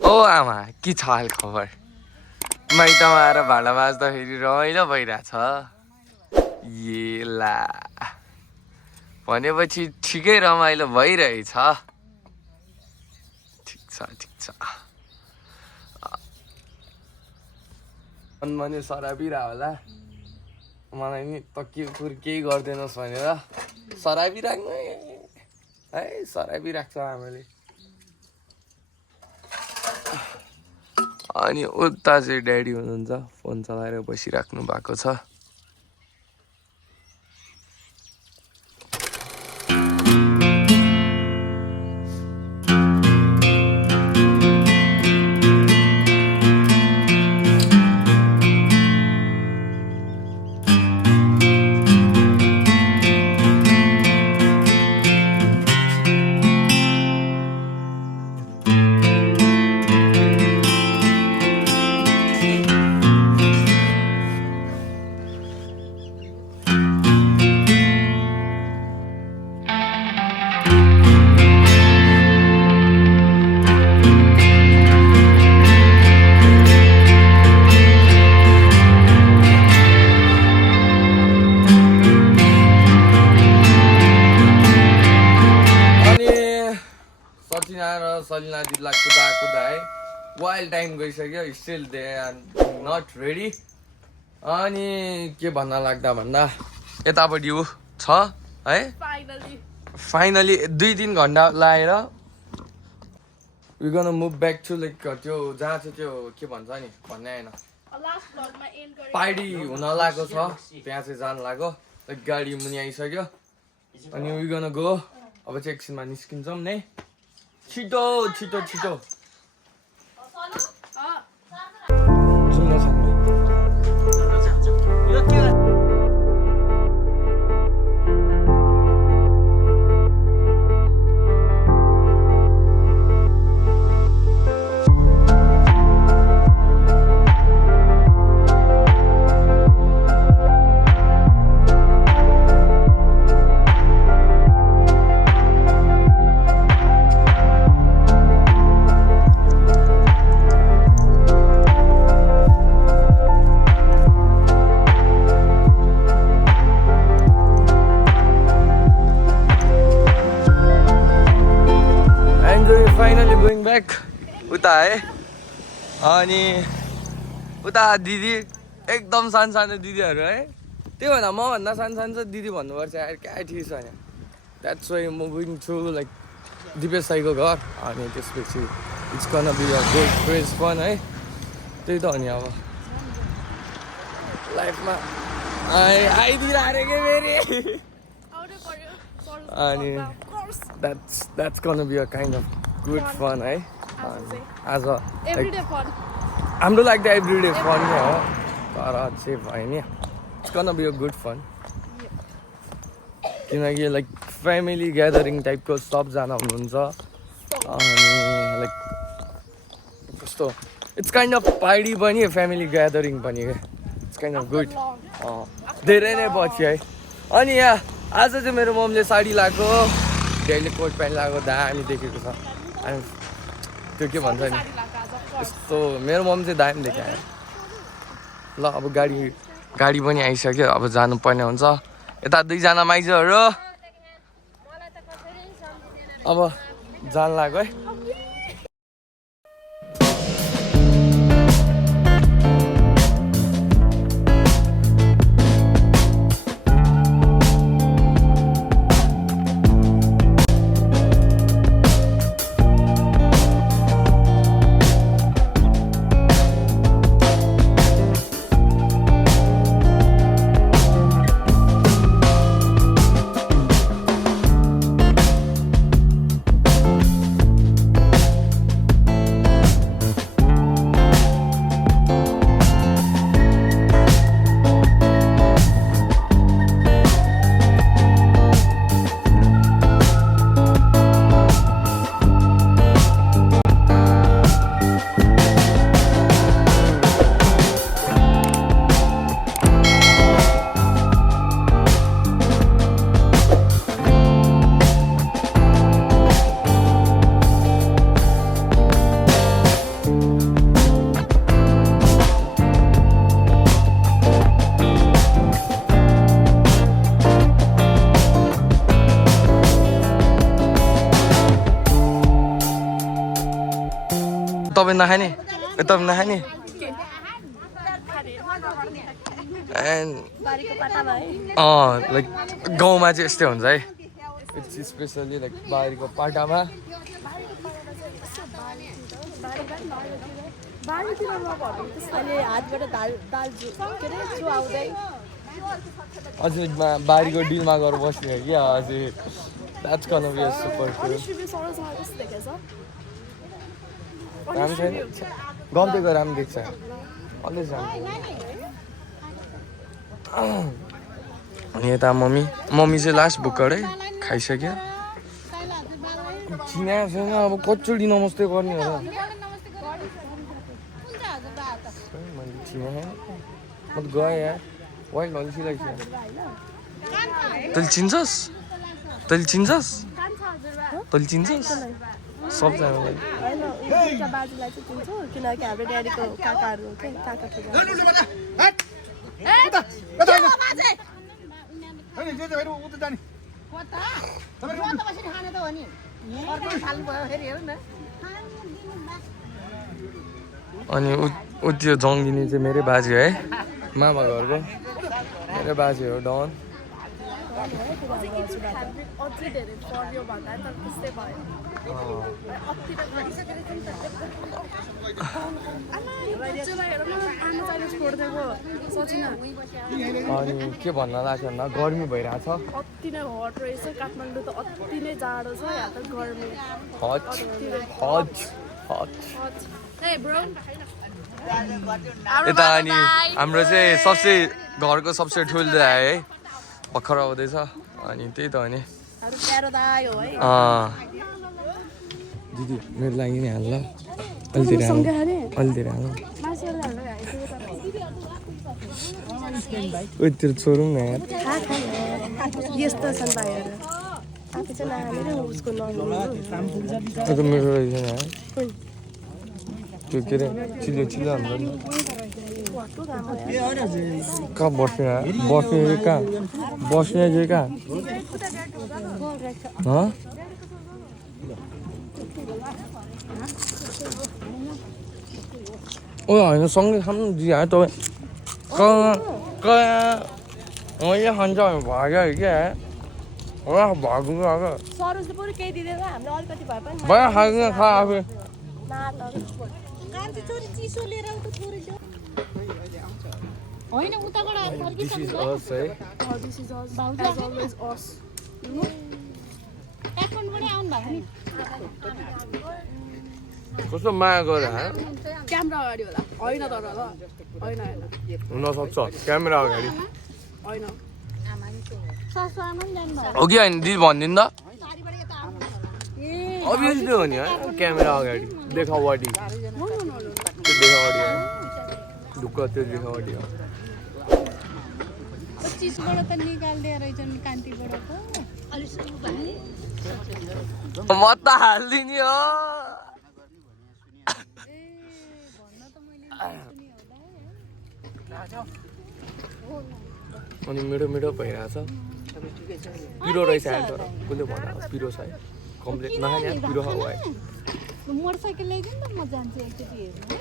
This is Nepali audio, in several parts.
ओ आमा के छ हाल खबर माइतमा आएर भाँडा माझ्दाखेरि रमाइलो भइरहेछ ए ला भनेपछि ठिकै रमाइलो भइरहेछ ठिक छ अनि सराबिरा होला मलाई नि त केही गर्दैनस् भनेर सराबिराख्नु है सराबिराख्छ आमाले अनि उता चाहिँ ड्याडी हुनुहुन्छ फोन चलाएर बसिराख्नु भएको छ सलिना दिदीलाई कुदाए वाइल्ड टाइम गइसक्यो still they are not ready अनि के भन्न लाग्दा भन्दा यतापट्टि ऊ छ है फाइनली 2-3 घन्टा लाएर we gonna move back to like त्यो जहाँ चाहिँ त्यो के भन्छ नि भन्ने आएन पाइडी हुन लागेको छ त्यहाँ चाहिँ जान लाग्यो लाइक गाडी मुनि आइसक्यो अनि वी गोना गो अब चाहिँ एकछिनमा निस्किन्छौँ नि छिटो उता है अनि उता दिदी एकदम सानो दिदीहरू है त्यो भन्दा म भन्दा सानो दिदी भन्नुपर्छ यार क्या ठिक छ नि that's why moving to like Dipesh साईको घर अनि त्यसपछि it's gonna be a good craze fun है त्यही त हो नि अब लाइफमा आइदिरहेको फेरि अनि that's gonna be a kind of good fun है आज हाम्रो लाग्दा एभ्रिडे फन नै हो तर चाहिँ भयो नि it's gonna be a good fun किनकि लाइक फ्यामिली ग्यादरिङ टाइपको सबजना हुनुहुन्छ अनि लाइक कस्तो इट्स काइन्ड अफ पार्टी पनि फ्यामिली ग्यादरिङ पनि इट्स काइन्ड अफ गुड धेरै नै पछि है अनि यहाँ आज चाहिँ मेरो ममले साडी लगाएको डेली कोट प्यान्ट लगाएको दामी देखेको छ अनि त्यो के भन्छ नि यस्तो मेरो मम चाहिँ दामी देखायो ल अब गाडी पनि आइसक्यो अब जानुपर्ने हुन्छ यता 2जना माइजहरू अब जान लाग्यो है तपाईँ नखाने तपाईँ नखाने एन्ड लाइक गाउँमा चाहिँ यस्तै हुन्छ है इट्स स्पेसली लाइक बारीको पाटामा अझै बारीको डिलमा गएर बस्ने हो क्या अझै द्याट्स गonna बी सुपर कुल राम्रो छैन गम्दै गएर राम्रो देख्छ अलवेज राम्रो अनि यता मम्मी चाहिँ लास्ट भुक्कडै खाइसक्यो चिनाएको छैन अब कचोडी नमस्ते गर्ने हो र मैले चिनाएँ म त गएँ यार वाइल्ड हल्छिरहेको छ तैँले चिन्छस् सबजनालाई किनकि हाम्रो ड्याडीको काकाहरू काका अनि ऊ त्यो जङ्गिनी चाहिँ मेरै बाजे है मामा घरको मेरै बाजे हो डन अनि के भन्न लाग्यो भन्दा गर्मी भइरहेछ अति नै हट रहेछ काठमाडौँ त अति नै जाडो छ यहाँ त गर्मी यता अनि हाम्रो चाहिँ सबसे घरको सबसे ठुलो दाइ है भर्खर आउँदैछ अनि त्यही त हो नि दिदी मेरो लागि नि हाल ल अलि धेरै हाल उतिर छोडौँ न यार यस्तो छन् भाइहरू आफै चाहिँ नहालेर उसको मेरो रहेछ नि त्यो के अरे चिल्लो हाम्रो कहाँ बस्ने कहाँ ओ होइन सँगै खानु दिया तपाईँ मैले खान्छ भाग्यो क्या भाग्नु आएको सरोजले बरु केही दिँदैन हामीले अलिकति भए पनि भयो खानु खा आफै होइन उताबाट फर्किसक्नु काठमाडौँबाटै आउनु भएको नि कस्तो माया गरे क्यामेरा अगाडि होला होइन तर ल होइन हुनसक्छ क्यामेरा अगाडि होइन ससुरामा पनि जानुभयो हो कि होइन दिदी भनिदिनु त अभियसली हो नि है क्यामेरा अगाडि देखावटी त्यो देखावटी हो ढुक्क त्यो देखावटी हो 25 बाट त निकाल्दै रहेछन् कान्तिबाट म त हाल्दिने हो अनि मिठो भइरहेछ पिरो रहेछ तर कसले भन्दा पिरो छ है कम्प्लिट नखाने पिरो खाऊ है मोटरसाइकल ल्याइदिनु त म जान्छु एकचोटि हेर्नु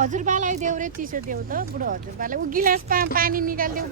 हजुरबालाई देऊ रे चिसो देऊ त बुढो हजुरबालाई ऊ गिलास पानी निकालिदेऊ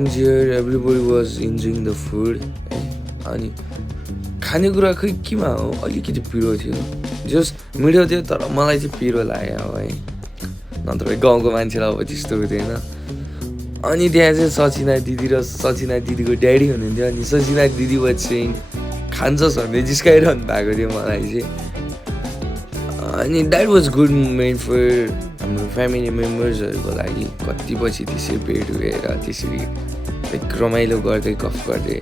things here everybody was enjoying the food है। अनि खानेकुरा खै केमा हो अलिकति पिरो थियो, जस मिठो थियो तर मलाई चाहिँ पिरो लाग्यो है, नत्र गाउँको मान्छेलाई अब त्यस्तो हुँदैन। अनि त्यहाँ चाहिँ सचिना दिदी र सचिना दिदीको ड्याडी हुनुहुन्थ्यो। अनि सचिना दिदी वाज सेइङ खान्छस् भन्दै जिस्काइरहनु भएको थियो मलाई चाहिँ। अनि that was good moment for हाम्रो फ्यामिली मेम्बर्सहरूको लागि। कति पछि त्यसरी भेट भएर त्यसरी लाइक रमाइलो गर्दै गफ गर्दै।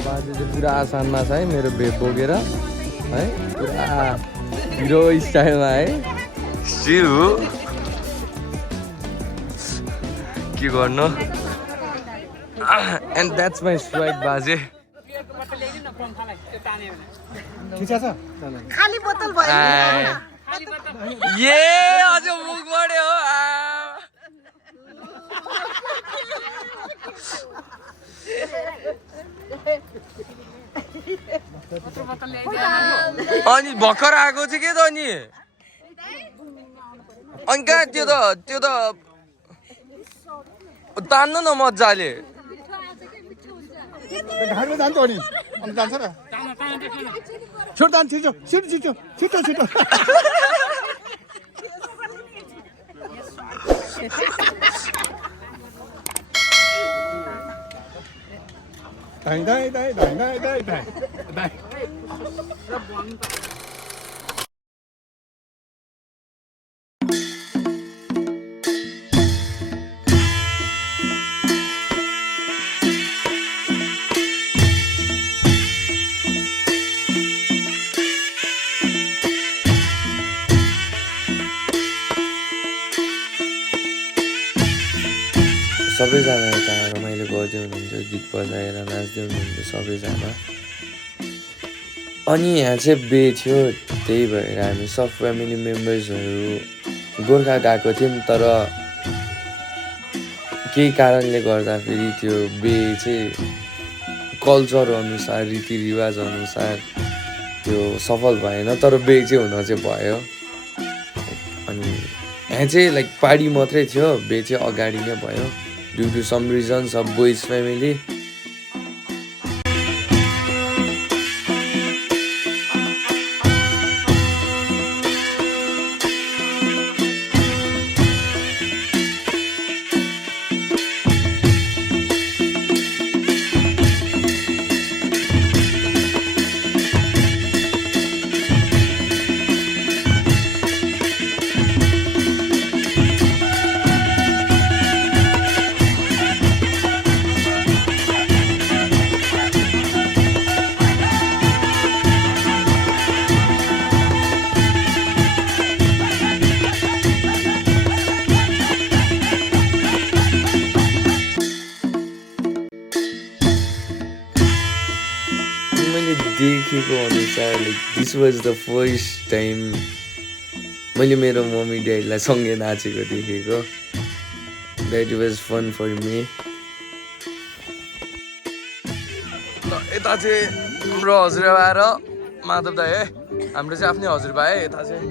बाजे चाहिँ पुरा आसानमा छ है मेरो बेग बोकेर है, पुरा हिरो स्टाइलमा है। सिउ के गर्नु। एन्ड द्याट्स माई स्ट्राइक बाजे। खाली बोतल भयो ए अझ मुख बढ्यो अनि भर्खर आएको चाहिँ के त अनि कहाँ त्यो त तान्नु न मजाले। सबैजना यता रमाइलो गर्दै हुनुहुन्छ, गीत बजाएर नाच्दै हुनुहुन्थ्यो सबैजना। अनि यहाँ चाहिँ बे थियो, त्यही भएर हामी सब फ्यामिली मेम्बर्सहरू गोर्खा गएको थियौँ। तर केही कारणले गर्दाखेरि त्यो बे चाहिँ कल्चर अनुसार रीतिरिवाज अनुसार त्यो सफल भएन, तर बे चाहिँ हुन चाहिँ भयो। अनि यहाँ चाहिँ लाइक पार्टी मात्रै थियो, बे चाहिँ अगाडि नै भयो due to some reasons of boys family. देखेको अनुसार like this was the first time मैले मेरो मम्मी ड्याडीलाई सँगै नाचेको देखेको। That was fun for me. यता चाहिँ हाम्रो हजुरबा र माधव दाइ है, हाम्रो चाहिँ आफ्नै हजुरबा है। यता चाहिँ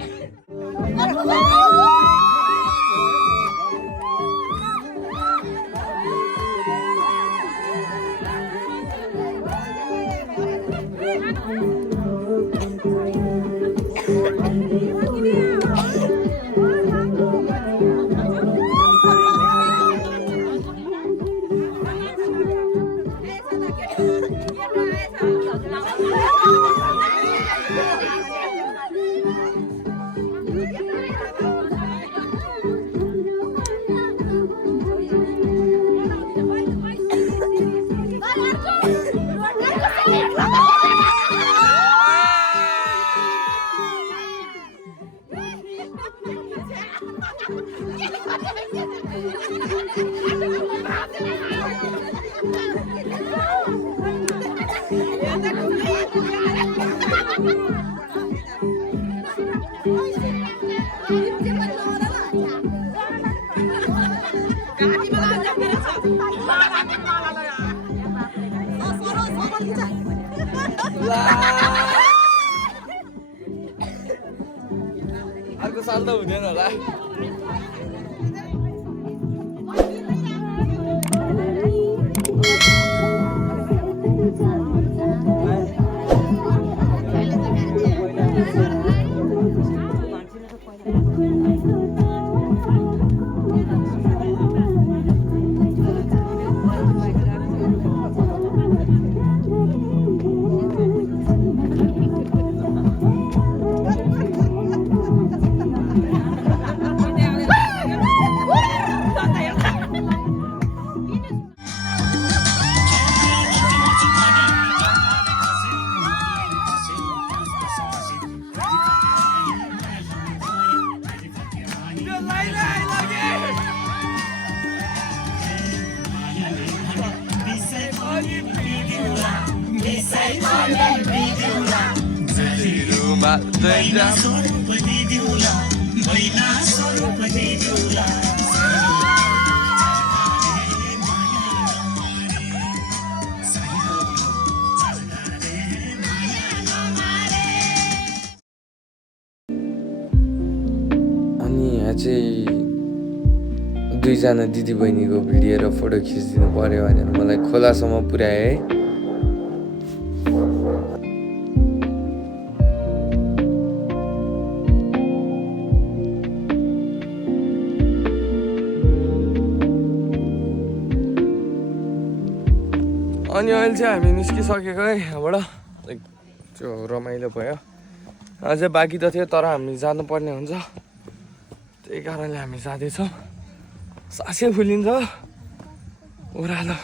होला अर्को साल त हुँदैन होला अनि यहाँ चाहिँ दुईजना दिदीबहिनीको भिडियो र फोटो खिचिदिनु पर्यो भनेर मलाई खोलासम्म पुर्याए है अनि अहिले चाहिँ हामी निस्किसकेको है यहाँबाट त्यो रमाइलो भयो अझै बाँकी त थियो तर हामी जानुपर्ने हुन्छ त्यही कारणले हामी जाँदैछौँ सासै फुलिन्छ ओह्रालो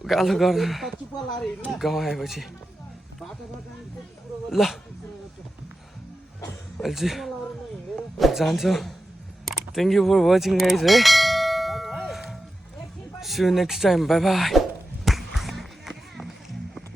उकालो गर्नु गाउँ आएपछि ल अहिले चाहिँ जान्छौँ thank you for watching guys है see you next time bye by